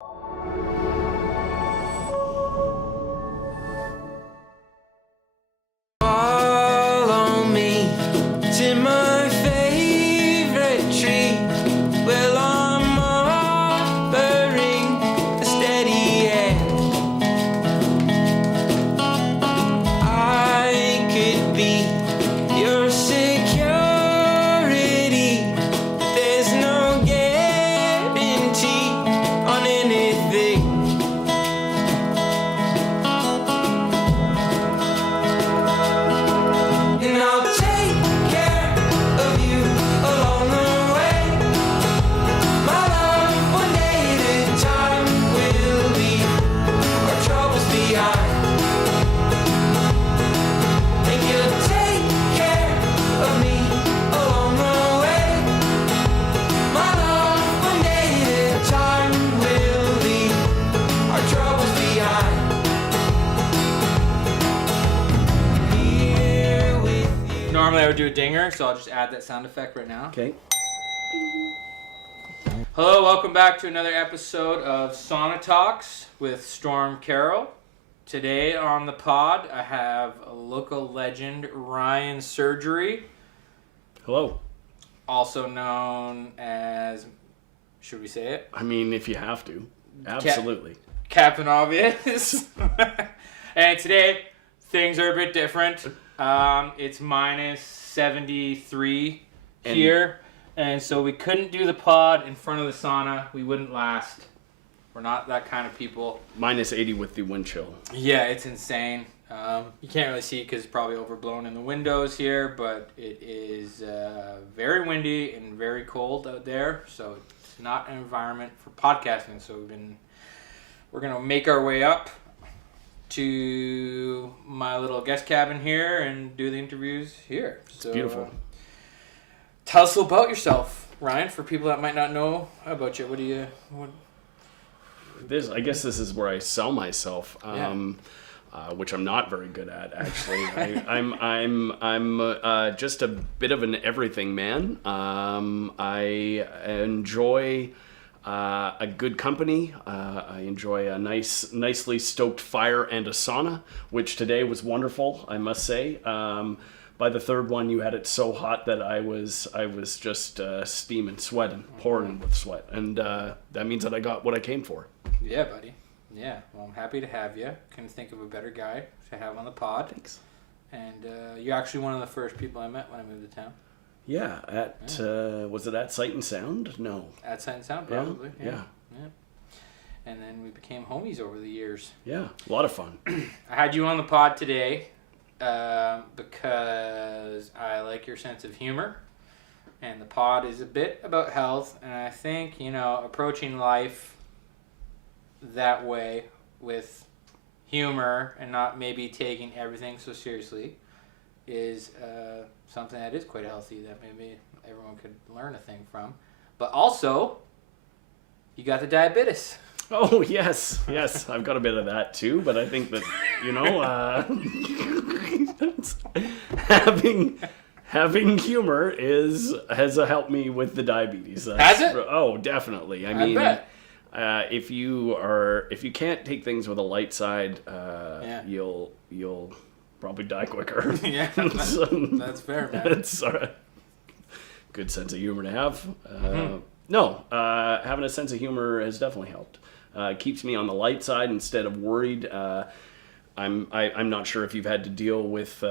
Follow me to my favorite tree. Well, I'm offering a steady hand. I could be your security. There's no guarantee on anything. And I'll take care of you along the way. My love, one day at a time, will leave our troubles behind. And you'll take care of me along the way. My love, one day at a time, will leave our troubles behind. Here with you. Normally I would do a dinger, so I'll just add that sound effect right now. Okay. Hello, welcome back to another episode of Sauna Talks with Storm Carroll. Today on the pod, I have a local legend, Ryan Surgery, Hello. also known as, should we say it? I mean, if you have to. Absolutely. Captain Obvious. And today, things are a bit different. It's minus 73 here, and so we couldn't do the pod in front of the sauna. We wouldn't last. We're not that kind of people. Minus 80 with the wind chill. Yeah, it's insane. You can't really see because it's probably overblown in the windows here, but it is very windy and very cold out there, so it's not an environment for podcasting. So we're gonna make our way up to my little guest cabin here and do the interviews here. So, Beautiful. Tell us about yourself, Ryan, for people that might not know about you. I guess this is where I sell myself, Yeah. which I'm not very good at, actually. I'm just a bit of an everything man. I enjoy a good company. I enjoy a nicely stoked fire and a sauna, which today was wonderful, I must say. By the third one, you had it so hot that I was just steaming, sweating, pouring with sweat, and that means that I got what I came for. Yeah, buddy. Yeah, well, I'm happy to have you. Couldn't think of a better guy to have on the pod. Thanks. And you're actually one of the first people I met when I moved to town. Yeah, was it at Sight and Sound? No. At Sight and Sound, probably. Yeah. And then we became homies over the years. Yeah, a lot of fun. I had you on the pod today because I like your sense of humor. And the pod is a bit about health. And I think, approaching life that way with humor and not maybe taking everything so seriously is something that is quite healthy that maybe everyone could learn a thing from. But also, you got the diabetes. Oh, yes, I've got a bit of that too, but I think that, having humor has helped me with the diabetes. Has it? Oh, definitely. I mean, bet. If you can't take things with a light side, you'll probably die quicker. Yeah, that's fair, man. It's a good sense of humor to have. No, having a sense of humor has definitely helped. Keeps me on the light side instead of worried. I'm not sure if you've had to deal with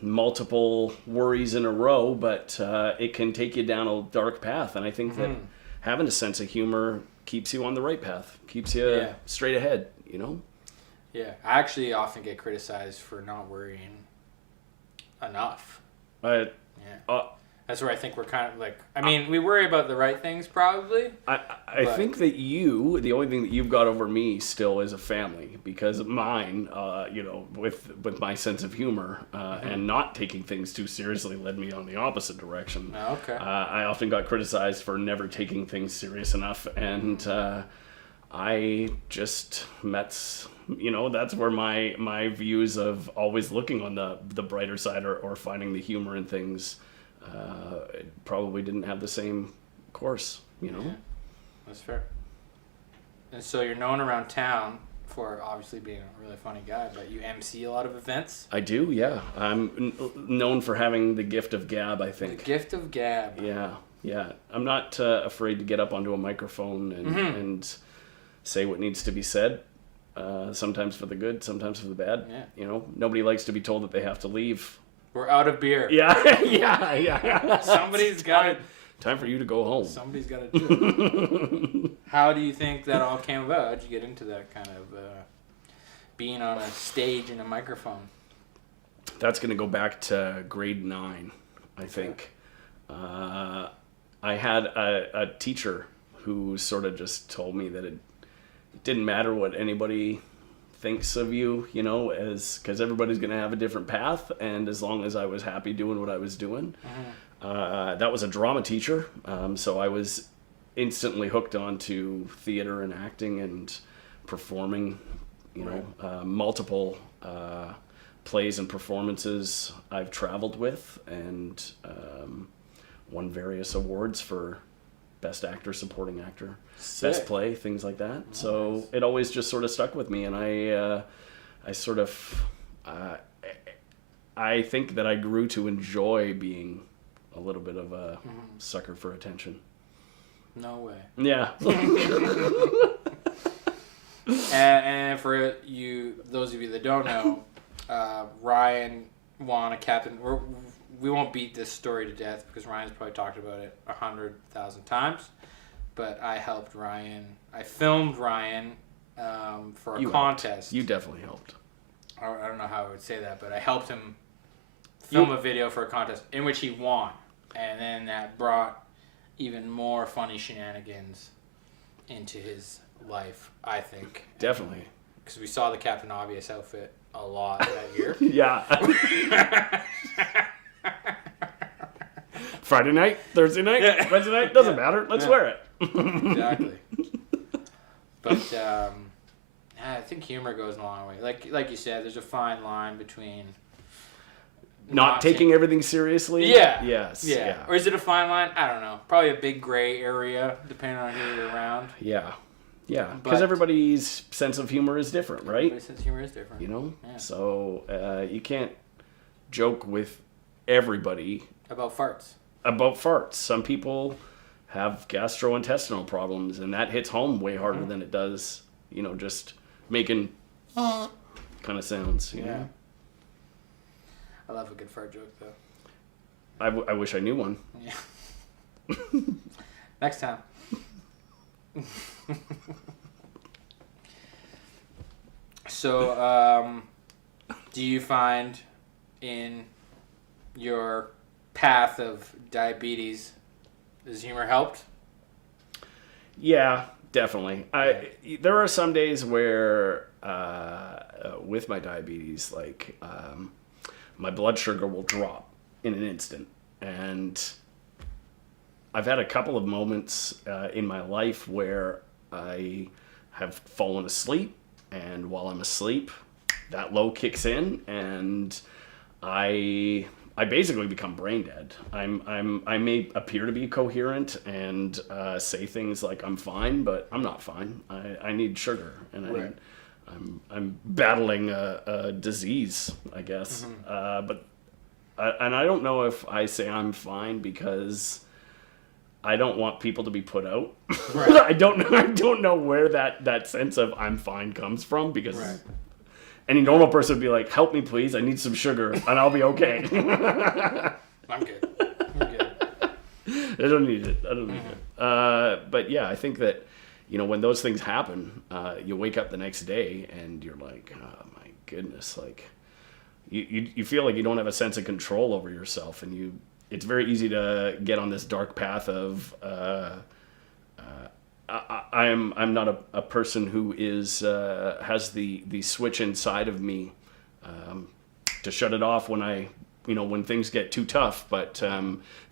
multiple worries in a row, but it can take you down a dark path. And I think that having a sense of humor keeps you on the right path, keeps you straight ahead, Yeah, I actually often get criticized for not worrying enough. That's where I think we're kind of like, we worry about the right things probably. I think that the only thing that you've got over me still is a family, because mine, with my sense of humor and not taking things too seriously led me on the opposite direction. Oh, okay. I often got criticized for never taking things serious enough, and I just that's where my views of always looking on the brighter side or finding the humor in things probably didn't have the same course, Yeah, that's fair. And so you're known around town for obviously being a really funny guy, but you MC a lot of events. I do, yeah. I'm known for having the gift of gab, I The think. gift of gab. Yeah. I'm not afraid to get up onto a microphone and say what needs to be said. Sometimes for the good, sometimes for the bad. Yeah. You know, nobody likes to be told that they have to leave. We're out of beer. Yeah, yeah. Somebody's got to. Time for you to go home. Somebody's got to do it. How do you think that all came about? How'd you get into that kind of being on a stage and a microphone? That's going to go back to grade 9, I think. I had a teacher who sort of just told me that it didn't matter what anybody thinks of you, you know, because everybody's going to have a different path, and as long as I was happy doing what I was doing. That was a drama teacher, so I was instantly hooked onto theater and acting and performing, you know, multiple plays and performances I've traveled with, and won various awards for Best Actor, Supporting Actor, Sick. Best Play, things like that. Nice. So it always just sort of stuck with me, and I sort of, I think that I grew to enjoy being a little bit of a sucker for attention. No way. Yeah. And for you, those of you that don't know, Ryan won a captain. We won't beat this story to death because Ryan's probably talked about it 100,000 times. But I helped Ryan. I filmed Ryan for a contest. You definitely helped. I don't know how I would say that, but I helped him film a video for a contest in which he won. And then that brought even more funny shenanigans into his life, I think. Definitely. Because we saw the Captain Obvious outfit a lot that year. Yeah. Friday night, Thursday night, Wednesday night, doesn't matter. Let's wear it. Exactly. But I think humor goes a long way. Like you said, there's a fine line between Not taking everything seriously? Yeah. Yes. Yeah. Or is it a fine line? I don't know. Probably a big gray area, depending on who you're around. Yeah. Yeah. But- Because everybody's sense of humor is different, right? Everybody's sense of humor is different. You know? Yeah. So you can't joke with everybody About farts. about farts. Some people have gastrointestinal problems, and that hits home way harder than it does, you know, just making kind of sounds. You know? I love a good fart joke, though. I wish I knew one. Yeah. Next time. So, do you find in your path of diabetes, has humor helped? Yeah, definitely. There are some days where with my diabetes, like my blood sugar will drop in an instant, and I've had a couple of moments in my life where I have fallen asleep, and while I'm asleep, that low kicks in, and I basically become brain dead. I may appear to be coherent and say things like I'm fine, but I'm not fine. I need sugar, and I'm battling a disease, I guess. But I don't know if I say I'm fine because I don't want people to be put out. Right. I don't know where that sense of I'm fine comes from, because any normal person would be like, help me please, I need some sugar and I'll be okay. I'm good. I'm good. I don't need it. But yeah, I think that, you know, when those things happen, you wake up the next day and you're like, oh my goodness, like you feel like you don't have a sense of control over yourself, and it's very easy to get on this dark path of I'm not a person who has the switch inside of me to shut it off when things get too tough. But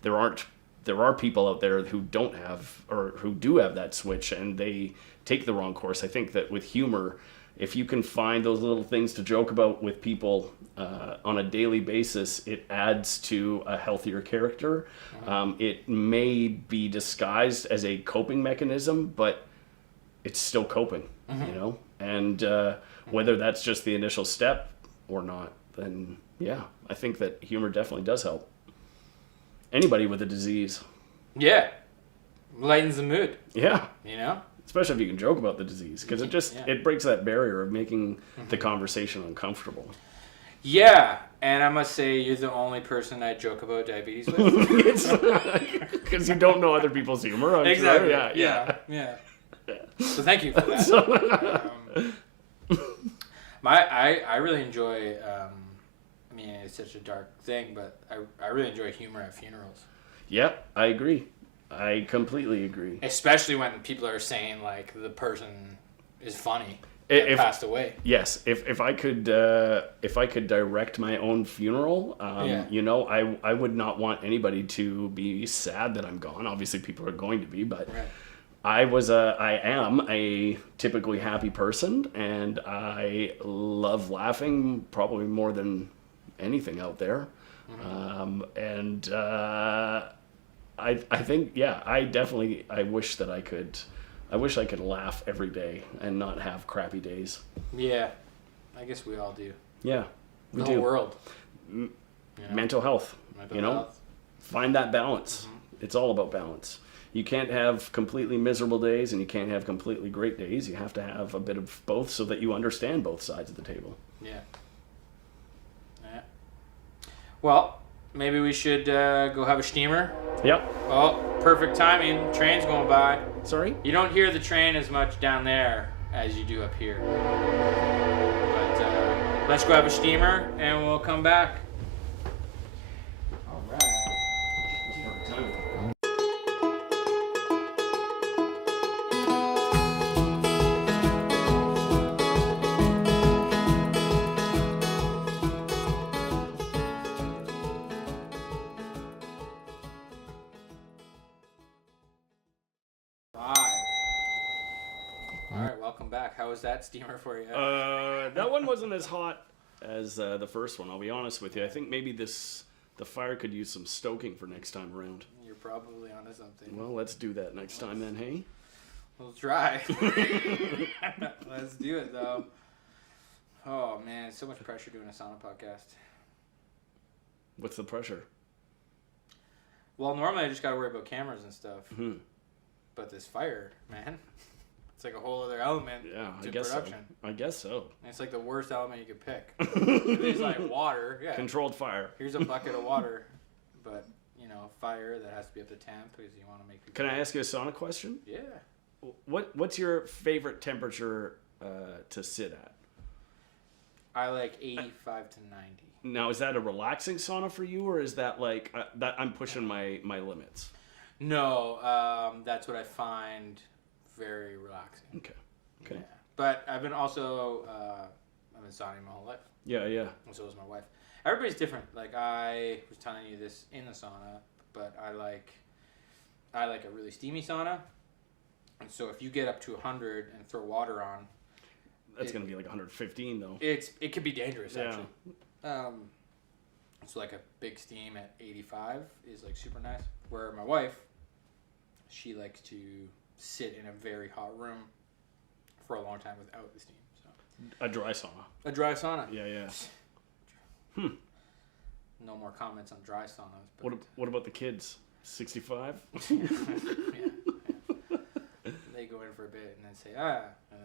there are people out there who don't have, or who do have that switch, and they take the wrong course. I think that with humor, if you can find those little things to joke about with people on a daily basis, it adds to a healthier character. It may be disguised as a coping mechanism, but it's still coping, you know? And whether that's just the initial step or not, then yeah, I think that humor definitely does help. Anybody with a disease. Yeah. Lightens the mood. Yeah. You know? Especially if you can joke about the disease, because it breaks that barrier of making the conversation uncomfortable. Yeah, and I must say you're the only person I joke about diabetes with. Because you don't know other people's humor, I'm exactly. sure. Yeah. So thank you for that. I really enjoy. I mean, it's such a dark thing, but I really enjoy humor at funerals. Yeah, I agree. I completely agree. Especially when people are saying like the person is funny that passed away. Yes, if I could direct my own funeral, you know, I would not want anybody to be sad that I'm gone. Obviously, people are going to be, but right. I am a typically happy person, and I love laughing probably more than anything out there, and. I think, yeah, I wish I could laugh every day and not have crappy days. Yeah, I guess we all do. Yeah, we the do. whole world. Mental health, health. Find that balance. It's all about balance. You can't have completely miserable days and you can't have completely great days. You have to have a bit of both so that you understand both sides of the table. Yeah. Well, maybe we should go have a steamer. Yep. Oh, perfect timing. Train's going by. Sorry? You don't hear the train as much down there as you do up here. But let's go have a steamer and we'll come back. All right. How was that steamer for you? That one wasn't as hot as the first one, I'll be honest with you. I think maybe the fire could use some stoking for next time around. You're probably onto something. Well, let's do that next time then, hey? We'll try. Let's do it, though. Oh, man, so much pressure doing a sauna podcast. What's the pressure? Well, normally I just got to worry about cameras and stuff. Mm-hmm. But this fire, man... It's like a whole other element to production. I guess so. And it's like the worst element you could pick. It's like water. Yeah. Controlled fire. Here's a bucket of water. But, you know, fire that has to be up to temp because you want to make people... Can I ask you a sauna question? Yeah. What's your favorite temperature to sit at? I like 85 to 90. Now, is that a relaxing sauna for you, or is that like... that I'm pushing my limits? No, that's what I find... very relaxing. Okay. Yeah. But I've been also I've been sauning my whole life. Yeah. And so is my wife. Everybody's different. Like I was telling you this in the sauna, but I like a really steamy sauna. And so if you get up to 100 and throw water on, that's going to be like 115 though. It could be dangerous actually. So like a big steam at 85 is like super nice. Where my wife, she likes to sit in a very hot room for a long time without the steam. So a dry sauna. A dry sauna. Yeah. No more comments on dry saunas. But What about the kids? 65? yeah. They go in for a bit and then say and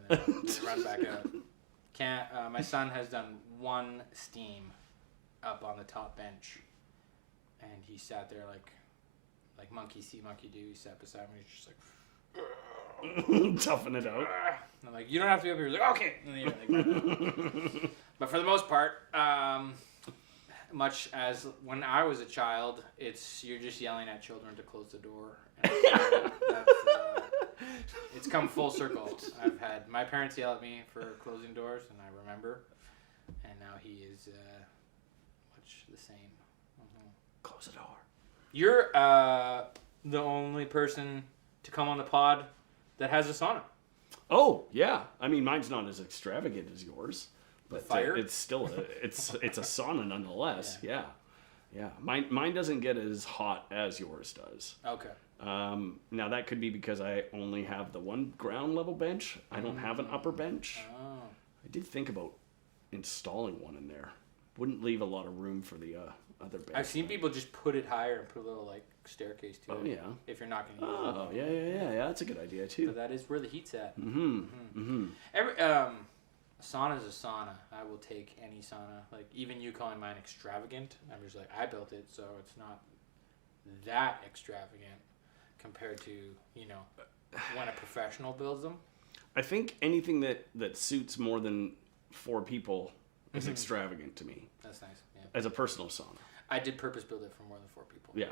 then run back out. Can't. My son has done one steam up on the top bench, and he sat there like monkey see, monkey do. He sat beside me. He's just like. Toughen it out. And I'm like, you don't have to be up here. He's like, okay. And then like, but for the most part, much as when I was a child, you're just yelling at children to close the door. And it's come full circle. I've had my parents yell at me for closing doors, and I remember. And now he is much the same. Close the door. You're the only person to come on the pod that has a sauna. Oh yeah, I mean mine's not as extravagant as yours, but fire. It's still it's a sauna nonetheless. Yeah. Yeah. Mine doesn't get as hot as yours does. Okay. Now that could be because I only have the one ground level bench. I don't have an upper bench. Oh. I did think about installing one in there. Wouldn't leave a lot of room for the other bench. I've seen people just put it higher and put a little like staircase to it. Oh yeah. If you're not going to use it. Oh yeah. That's a good idea too. But that is where the heat's at. Mm-hmm. Sauna's a sauna. I will take any sauna. Like even you calling mine extravagant, I'm just like I built it, so it's not that extravagant compared to when a professional builds them. I think anything that suits more than 4 people is extravagant to me. That's nice. Yeah. As a personal sauna. I did purpose build it for more than 4 people. Yeah.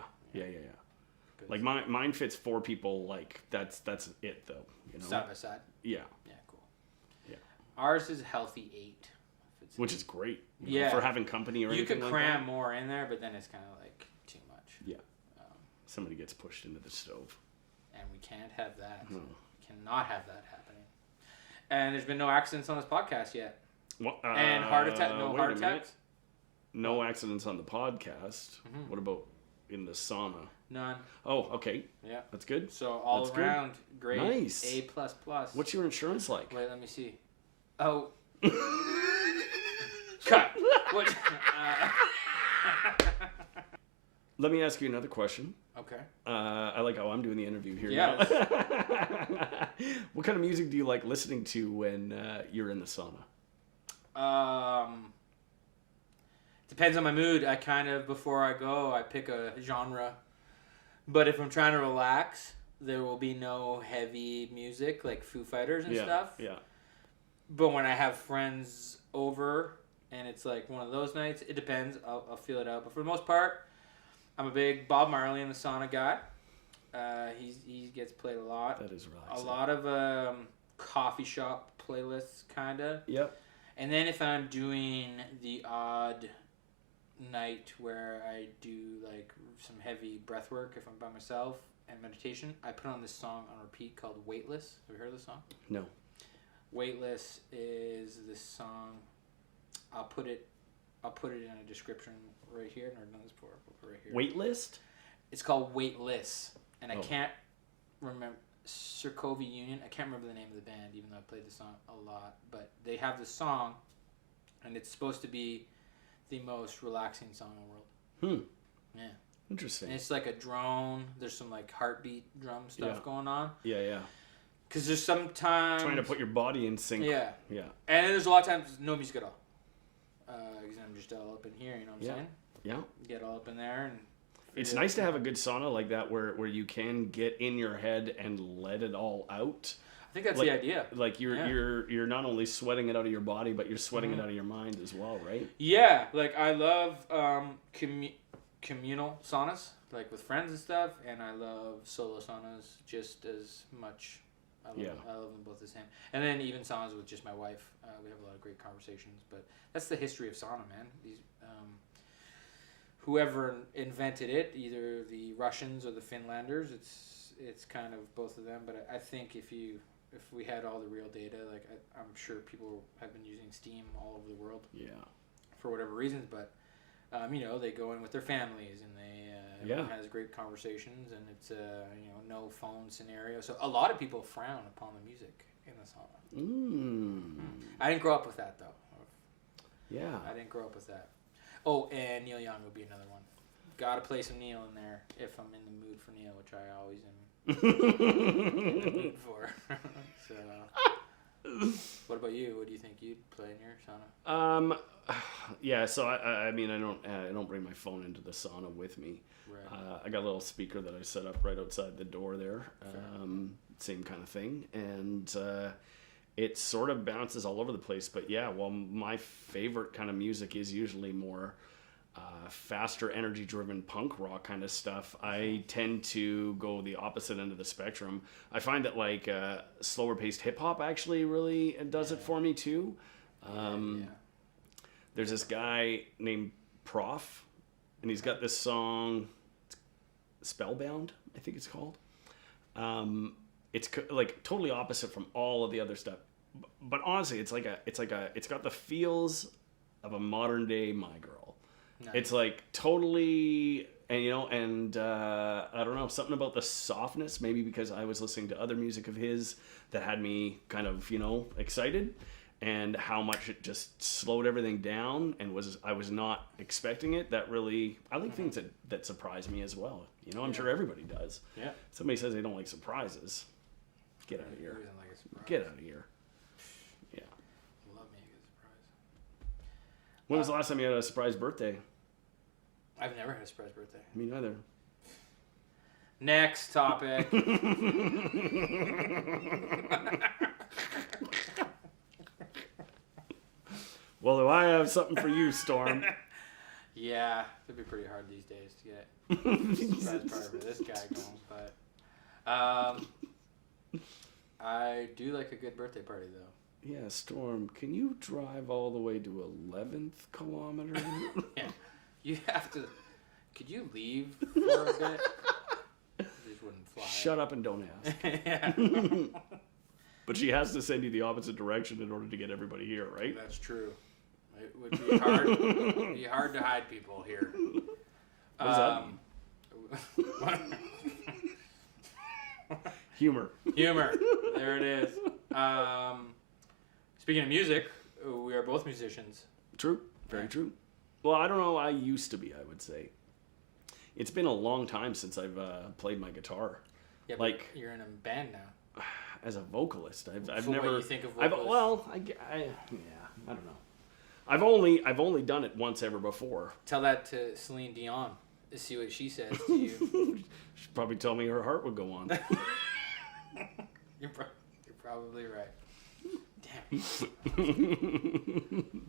Good. Like mine fits 4 people. Like that's it though. Side by side. Yeah. Yeah, cool. Yeah. Ours is a healthy 8. Which is great. Yeah. For having company or you anything could like cram that. more in there, but then it's kind of like too much. Yeah. Somebody gets pushed into the stove. And we can't have that. No. We cannot have that happening. And there's been no accidents on this podcast yet. Well, And heart attack, no wait heart a minute. attacks? No accidents on the podcast. What about in the sauna? None. Oh, okay. Yeah. That's good. So all That's good. around, great. Nice. A++. What's your insurance like? Wait, let me see. Oh. Cut. What? Let me ask you another question. Okay. I like how I'm doing the interview here. Yes. Now. What kind of music do you like listening to when you're in the sauna? Depends on my mood. I kind of, before I go, I pick a genre. But if I'm trying to relax, there will be no heavy music like Foo Fighters and stuff. Yeah. But when I have friends over and it's like one of those nights, it depends. I'll feel it out. But for the most part, I'm a big Bob Marley in the sauna guy. He gets played a lot. That is relaxing. A lot of coffee shop playlists, kind of. Yep. And then if I'm doing the odd night where I do like some heavy breath work, if I'm by myself, and meditation, I put on this song on repeat called Weightless. Have you heard of this song? No. Weightless is this song. I'll put it in a description right here. I've never done this before. I'll put it right here. Waitlist? It's called Weightless, and I Oh. can't remember Circovi Union. I can't remember the name of the band, even though I played the song a lot. But they have this song, and it's supposed to be the most relaxing song in the world. Yeah. Interesting. And it's like a drone. There's some like heartbeat drum stuff going on. Yeah. Because there's sometimes Trying to put your body in sync. Yeah. Yeah. And there's a lot of times no music at all. Because I'm just all up in here, you know what I'm saying? Yeah. Get all up in there and. It's nice to have a good sauna like that where you can get in your head and let it all out. I think that's like, the idea. Like you're not only sweating it out of your body, but you're sweating it out of your mind as well, right? Yeah, like I love communal saunas, like with friends and stuff, and I love solo saunas just as much. I love them both the same. And then even saunas with just my wife, we have a lot of great conversations. But that's the history of sauna, man. These whoever invented it, either the Russians or the Finlanders, it's kind of both of them. But I think if we had all the real data, like I'm sure people have been using steam all over the world. Yeah. For whatever reasons, but they go in with their families and everyone has great conversations, and it's no phone scenario. So a lot of people frown upon the music in the sauna. I didn't grow up with that though. Yeah. I didn't grow up with that. Oh, and Neil Young would be another one. Gotta play some Neil in there if I'm in the mood for Neil, which I always am in the mood for. So, what about you? What do you think you'd play in your sauna? Yeah. So I mean I don't bring my phone into the sauna with me. Right. I got a little speaker that I set up right outside the door there. Same kind of thing, and it sort of bounces all over the place. But yeah, well, my favorite kind of music is usually more faster, energy-driven punk rock kind of stuff. I tend to go the opposite end of the spectrum. I find that like slower-paced hip-hop actually really does it for me too. There's this guy named Prof, and he's got this song, Spellbound, I think it's called. It's like totally opposite from all of the other stuff, but honestly, it's got the feels of a modern day My Girl. Nice. It's like totally, and I don't know, something about the softness, maybe because I was listening to other music of his that had me kind of, excited, and how much it just slowed everything down, and I was not expecting it. That really, I like things that surprise me as well. I'm sure everybody does. Yeah. Somebody says they don't like surprises. Get out of here. Who doesn't like a surprise? Get out of here. Yeah. Love me a good surprise. When was the last time you had a surprise birthday? I've never had a surprise birthday. Me neither. Next topic. Well, do I have something for you, Storm? Yeah, it'd be pretty hard these days to get surprise party for this guy going, but I do like a good birthday party though. Yeah, Storm, can you drive all the way to 11th kilometer? Yeah, you have to. Could you leave for a bit? It just wouldn't fly. Shut up and don't ask. Yeah, But she has to send you the opposite direction in order to get everybody here, right? that's true. It would be hard. It'd be hard to hide people here. What does that mean? Humor. Humor. There it is. Speaking of music, we are both musicians. True. Very true. Well, I don't know. I used to be, I would say. It's been a long time since I've played my guitar. Yeah, but Like- you're in a band now. As a vocalist, I've So never. what you think of I vocalists? don't know. I've only done it once ever before. Tell that to Celine Dion. To see what she says to you. She'd probably tell me her heart would go on. You're probably right. Damn.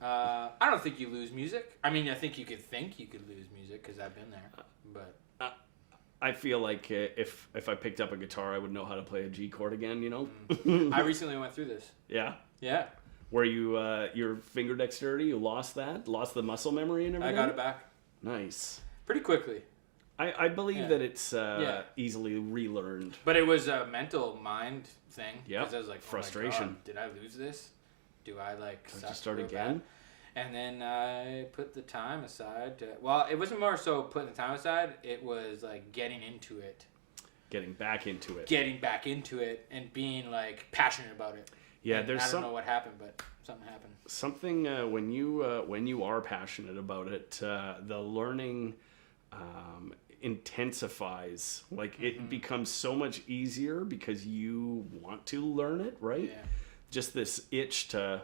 I don't think you lose music. I mean, I think you could lose music because I've been there. But I feel like if I picked up a guitar, I would know how to play a G chord again. I recently went through this. Yeah. Yeah, Where you your finger dexterity, you lost the muscle memory and I everything. got it back Nice. pretty quickly. I believe Yeah. that it's Yeah. easily relearned. But it was a mental mind thing. Yep. Because I was like, Frustration. Oh my God, did I lose this? Do I suck just start real again? bad? And then I put the time aside. Well, it wasn't more so putting the time aside. It was like getting into it. Getting back into it. Getting back into it and being like passionate about it. Yeah, And there's I don't know what happened, but something happened. something when you are passionate about it, the learning intensifies. Like it becomes so much easier because you want to learn it, right? Yeah. Just this itch to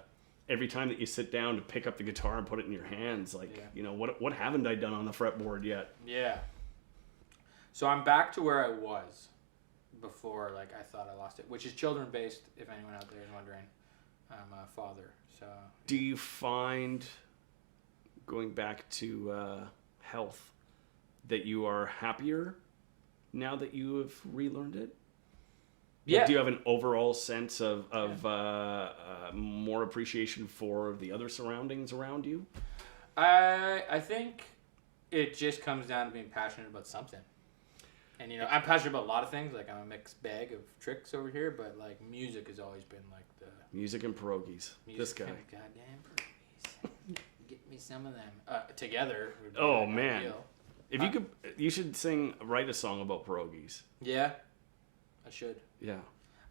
every time that you sit down to pick up the guitar and put it in your hands, like what haven't I done on the fretboard yet? Yeah. So I'm back to where I was before. Like I thought I lost it, which is children based. If anyone out there is wondering, I'm a father. So Do you find going back to health that you are happier now that you have relearned it? yeah. Like, do you have an overall sense of more appreciation for the other surroundings around you? I think it just comes down to being passionate about something. And I'm passionate about a lot of things. Like I'm a mixed bag of tricks over here, but like music has always been like the Music and pierogies. This guy. Goddamn pierogies. Get me some of them together. Would be Oh like man! ideal. If you could, you should write a song about pierogies. Yeah, I should. Yeah,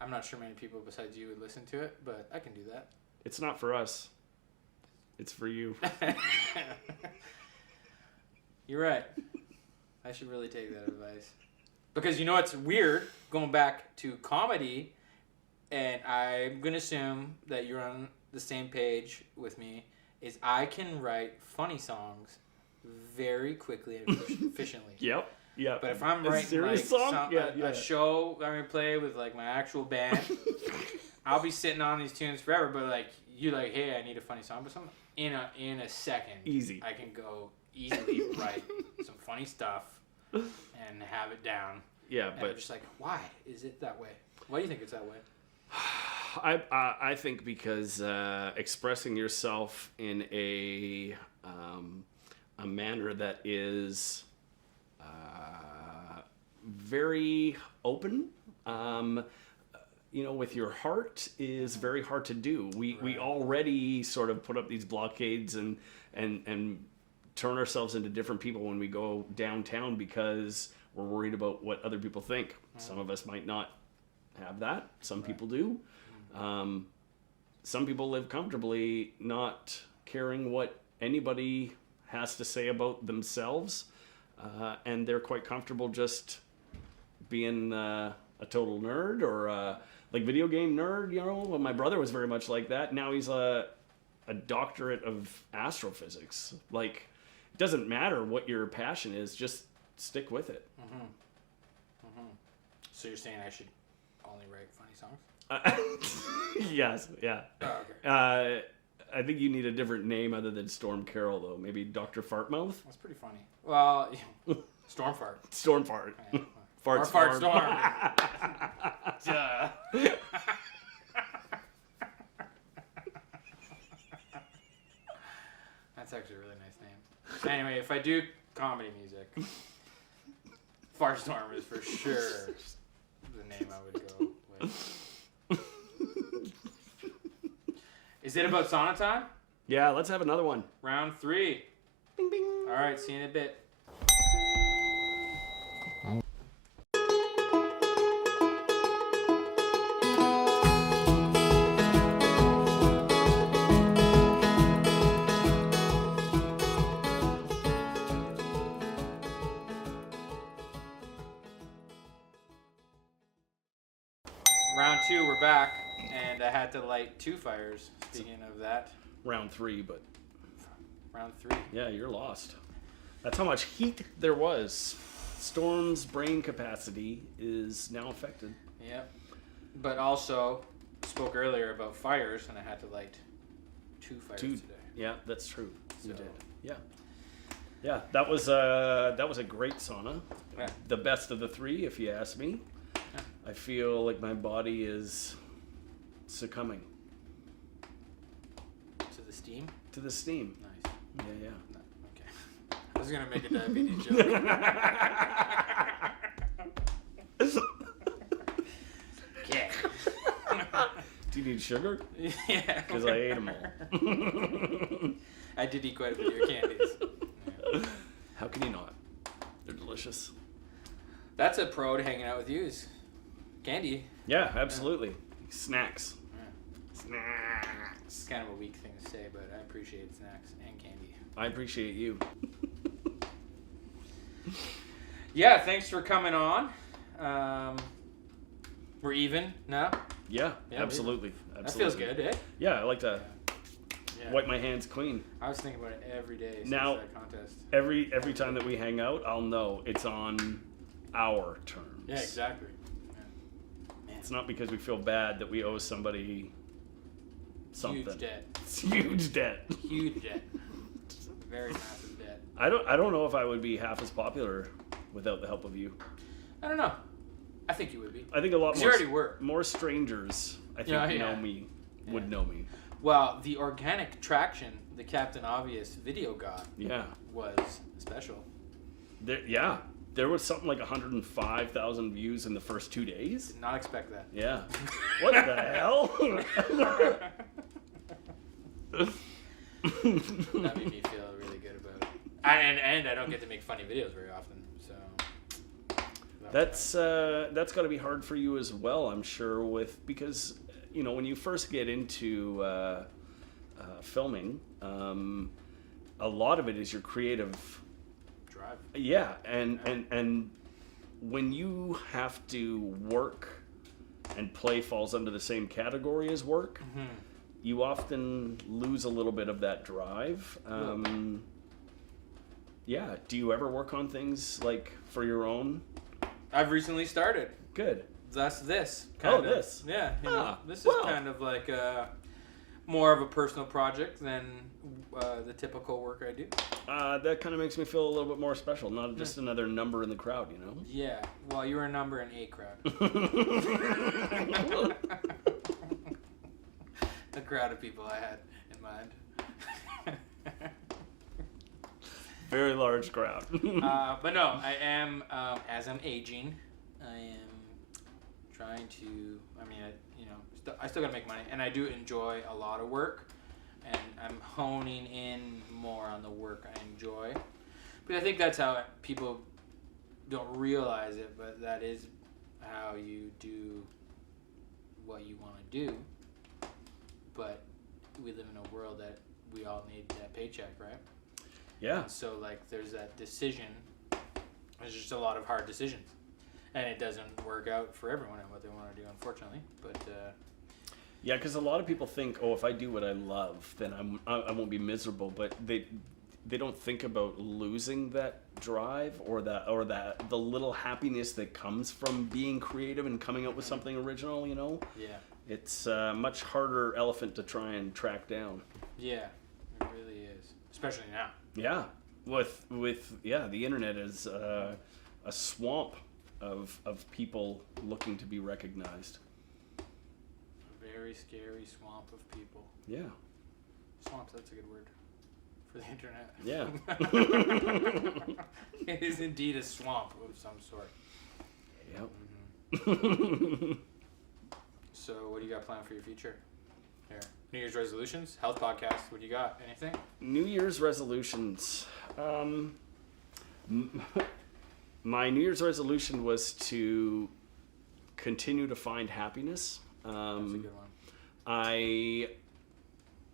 I'm not sure many people besides you would listen to it, but I can do that. it's not for us. It's for you. You're right. I should really take that advice. Because what's weird, going back to comedy, and I'm going to assume that you're on the same page with me, is I can write funny songs very quickly and efficiently. Yep. Yeah. But if I'm A writing serious like song? a show I'm going to play with like my actual band, I'll be sitting on these tunes forever, but like you're like, hey, I need a funny song, but something in a second, Easy. I can go easily write some funny stuff and have it down. Yeah, And but I'm just like, why is it that way? Why do you think it's that way? I think because expressing yourself in a manner that is very open, with your heart is very hard to do. We already sort of put up these blockades and turn ourselves into different people when we go downtown because we're worried about what other people think. Some of us might not have that. Some people do. Some people live comfortably not caring what anybody has to say about themselves. And they're quite comfortable just being a total nerd or like video game nerd, you know. Well, my brother was very much like that. Now he's a doctorate of astrophysics. Like, it doesn't matter what your passion is, just stick with it. So you're saying I should only write funny songs? Yes, yeah. Oh, okay. I think you need a different name other than Storm Carroll, though. Maybe Dr. Fartmouth? That's pretty funny. Well, Storm Fart. Storm Fart. Yeah. Fart Or Fart Storm. Duh. That's actually a really nice name. Anyway, if I do comedy music, Fart Storm is for sure the name I would go with. Is it about sauna time? Yeah, let's have another one. Round 3. Bing, bing. All right, see you in a bit. Round 2, we're back, and I had to light 2 fires. Speaking of that, Round 3, but round 3. yeah, you're lost. That's how much heat there was. Storm's brain capacity is now affected. Yep. But also, spoke earlier about fires, and I had to light 2 fires today. Yeah, that's true. You So- did. Yeah. Yeah, that was a great sauna. Yeah. The best of the 3, if you ask me. I feel like my body is succumbing To the steam? to the steam. Nice. Yeah, No, okay. I was going to make a diabetes joke. Okay. Do you need sugar? Yeah. Because I ate them all. I did eat quite a bit of your candies. Yeah. How can you not? They're delicious. That's a pro to hanging out with you is candy. Yeah, absolutely. Snacks. Yeah. Snacks. It's kind of a weak thing to say, but I appreciate snacks and candy. I appreciate you. Yeah, thanks for coming on. We're even now. Yeah, Yeah, absolutely. That feels good, eh? Yeah, I like to Yeah. wipe my hands clean. I was thinking about it every day since Now- that contest. Every time that we hang out, I'll know it's on our terms. Yeah, exactly. Yeah. It's not because we feel bad that we owe somebody something. Huge debt. It's huge debt. Huge debt. Very massive debt. I don't know if I would be half as popular without the help of you. I don't know. I think you would be. I think a lot 'Cause more. you already were. More strangers, I think, Yeah, know yeah. me, would Yeah. know me. Well, the organic traction the Captain Obvious video got Yeah. was special. There was something like 105,000 views in the first 2 days. Did not expect that. Yeah. What the hell? That made me feel really good about it. And I don't get to make funny videos very often, so That's got to be hard for you as well, I'm sure, because you know when you first get into filming, a lot of it is your creative drive. Yeah, and when you have to work and play falls under the same category as work, you often lose a little bit of that drive. Yeah, do you ever work on things like for your own? I've recently started. Good. That's this. This. Yeah, you know, this is well. kind of like more of a personal project than the typical work I do. That kind of makes me feel a little bit more special, not just another number in the crowd, you know? Yeah, well, you were a number in a crowd. The crowd of people I had in mind. Very large crowd. But no, I am, as I'm aging, I am trying to, I mean, I still gotta make money, and I do enjoy a lot of work, and I'm honing in more on the work I enjoy. But I think that's how people don't realize it, but that is how you do what you want to do. But we live in a world that we all need that paycheck, right? Yeah. So like there's that decision. There's just a lot of hard decisions. And it doesn't work out for everyone and what they want to do, unfortunately. But yeah, because a lot of people think, oh, if I do what I love, then I won't be miserable. But they don't think about losing that drive or the little happiness that comes from being creative and coming up with something original. You know. yeah. It's a much harder elephant to try and track down. Yeah. It really is. Especially now. Yeah, with the internet is a swamp of people looking to be recognized. A very scary swamp of people. Yeah. Swamps, that's a good word for the internet. Yeah. It is indeed a swamp of some sort. Yep. So what do you got planned for your future? Here. New Year's resolutions? Health podcast. What do you got? Anything? New Year's resolutions. My New Year's resolution was to continue to find happiness. That's a good one. I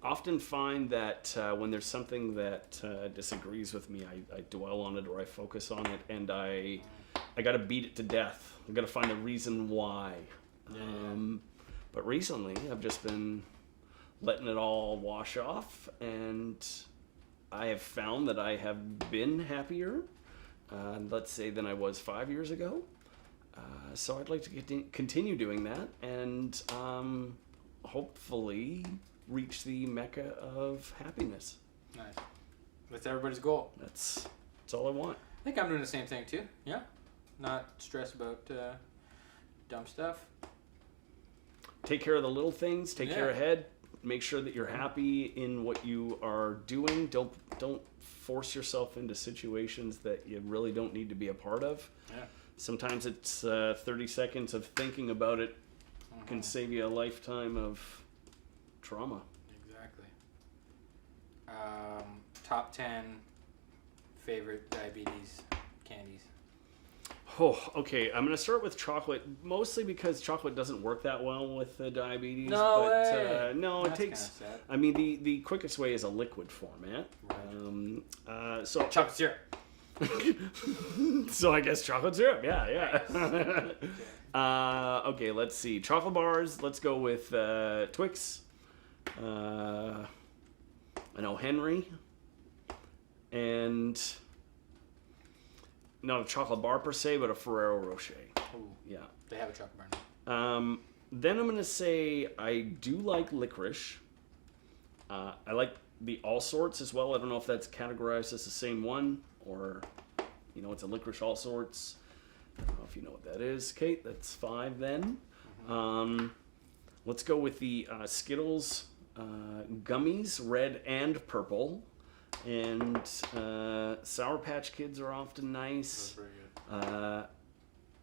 often find that when there's something that disagrees with me, I dwell on it or I focus on it, and I got to beat it to death. I got to find a reason why. But recently, I've just been letting it all wash off, and I have found that I have been happier, let's say, than I was 5 years ago. So I'd like to continue doing that, and hopefully reach the mecca of happiness. Nice. That's everybody's goal. That's all I want. I think I'm doing the same thing too. Yeah. Not stress about dumb stuff. Take care of the little things. Take care Yeah. ahead. Make sure that you're happy in what you are doing. Don't force yourself into situations that you really don't need to be a part of. Yeah. Sometimes it's 30 seconds of thinking about it can save you a lifetime of trauma. Exactly. Top 10 favorite diabetes candies. Oh, okay. I'm going to start with chocolate, mostly because chocolate doesn't work that well with diabetes. No but, way. No, That's it takes. kinda sad. I mean, the quickest way is a liquid format. Right. So Chocolate syrup. So I guess chocolate syrup. Yeah. Okay, let's see. Chocolate bars. Let's go with Twix. I know Henry, and not a chocolate bar per se, but a Ferrero Rocher. Ooh, Yeah. they have a chocolate bar now. Then I'm gonna say I do like licorice. I like the all sorts as well. I don't know if that's categorized as the same one or, it's a licorice all sorts. I don't know if you know what that is, Kate. That's 5 then. Let's go with the Skittles gummies, red and purple. And Sour Patch Kids are often nice. That's very good.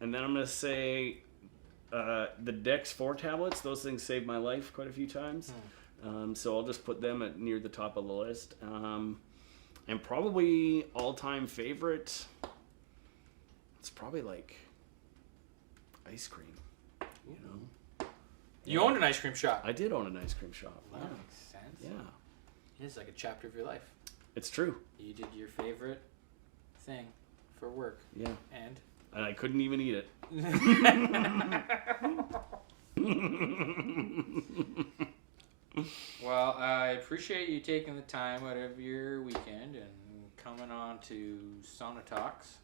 And then I'm going to say the Dex 4 tablets. Those things saved my life quite a few times. So I'll just put them at near the top of the list. And probably all-time favorite, it's probably like ice cream. You owned an ice cream shop. I did own an ice cream shop. That makes sense. Yeah, It's like a chapter of your life. it's true. You did your favorite thing for work. Yeah, And? and I couldn't even eat it. Well, I appreciate you taking the time out of your weekend and coming on to Sauna Talks.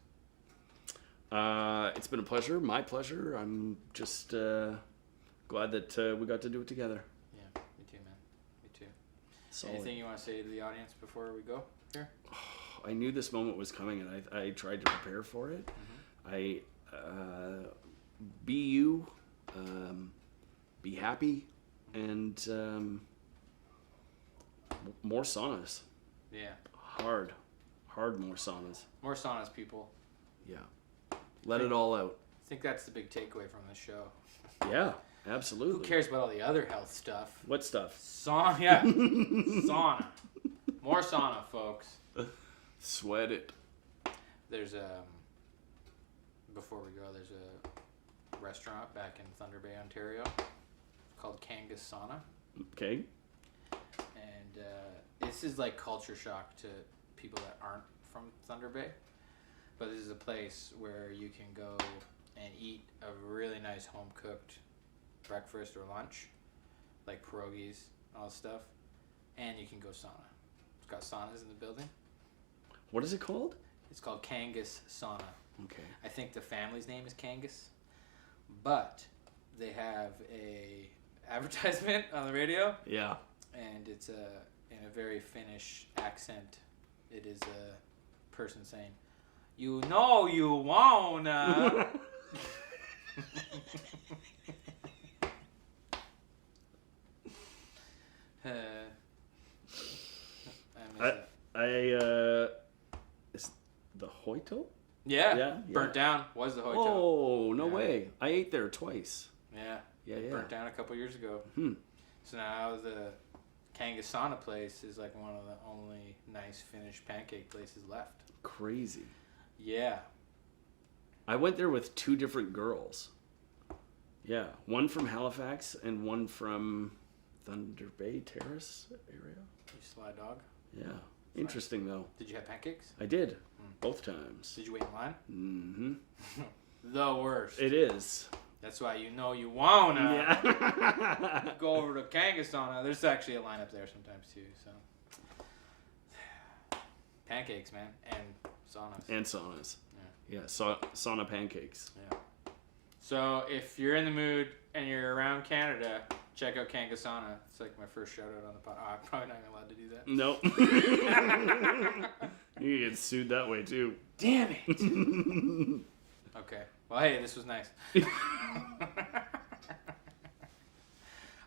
It's been a pleasure, my pleasure. I'm just glad that we got to do it together. Yeah, me too, man. Me too. Solid. Anything you want to say to the audience before we go here? I knew this moment was coming, and I tried to prepare for it. I be you, be happy, and more saunas. Yeah. Hard more saunas. More saunas, people. Yeah, let it all out. I think that's the big takeaway from this show. Yeah. Absolutely. Who cares about all the other health stuff? What stuff? Sauna, yeah. Sauna. More sauna, folks. Sweat it. There's before we go, there's a restaurant back in Thunder Bay, Ontario called Kangas Sauna. Okay. And this is like culture shock to people that aren't from Thunder Bay. But this is a place where you can go and eat a really nice home-cooked breakfast or lunch, like pierogies, all this stuff. And you can go sauna. It's got saunas in the building. What is it called? It's called Kangas Sauna. Okay. I think the family's name is Kangas. But they have a advertisement on the radio. Yeah. And it's in a very Finnish accent. It is a person saying, "You know you wanna." Is the Hoito? Yeah. Burnt down was the Hoito. Oh, no Yeah. way. I ate there twice. Yeah. Yeah, It yeah. burnt down a couple years ago. So now the Kangasana place is like one of the only nice Finnish pancake places left. Crazy. Yeah. I went there with two different girls. Yeah, one from Halifax and one from Thunder Bay, Terrace area. You sly dog. Yeah. Interesting, though. Did you have pancakes? I did. Both times. Did you wait in line? Mm-hmm. The worst. It is. That's why you know you wanna Yeah. go over to Kangasana. There's actually a line up there sometimes too. So pancakes, man, and saunas. And saunas. Yeah, sauna pancakes. Yeah. So if you're in the mood and you're around Canada, check out Kangasana. It's like my first shout out on the pod. Oh, I'm probably not even allowed to do that. Nope. You get sued that way too. Damn it. Okay. Well, hey, this was nice.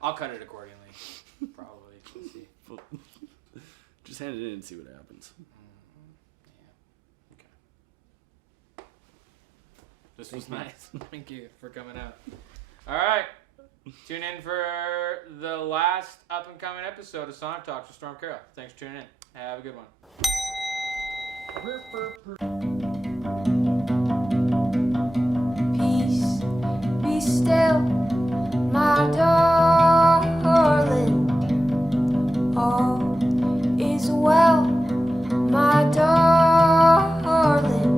I'll cut it accordingly. Probably. Let's see. Just hand it in and see what happens. Yeah. Okay. This was nice. Thank you for coming out. All right. Tune in for the last up and coming episode of Sauna Talks with Storm Carroll. Thanks for tuning in. Have a good one. Peace, be still, my darling. All is well, my darling.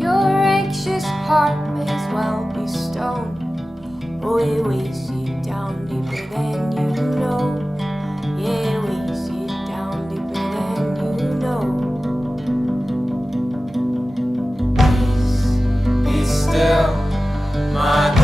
Your anxious heart may as well be stone. Oh, it weighs you down deeper than you know. Yeah, it weighs you down deeper than you know. Be still, my